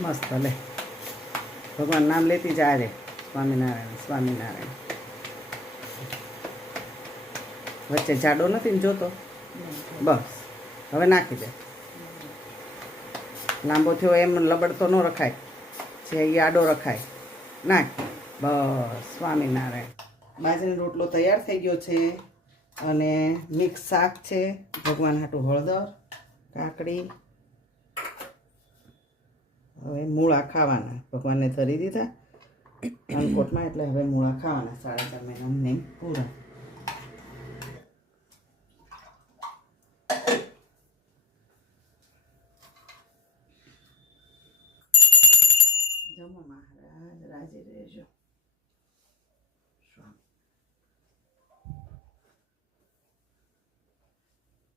મસ્ત લે ભગવાન નામ લેતી જા રે સ્વામિનારાયણ સ્વામિનારાયણ વચ્ચે જાડો નથી ને જોતો બસ હવે નાખી દે લાંબો થયો એમ લબડતો ન રખાય છે એ આડો રખાય નાખ બસ સ્વામિનારાયણ બાજરીનો રોટલો તૈયાર થઈ ગયો છે અને મિક્સ શાક છે ભગવાન હાટું હળદર કાકડી હવે મૂળા ખાવાના ભગવાનને ધરી દીધા અન્નકોટમાં એટલે હવે મૂળા ખાવાના 4.5 મહિના નહીં પૂરા જમો મહારાજ રાજી રહેજો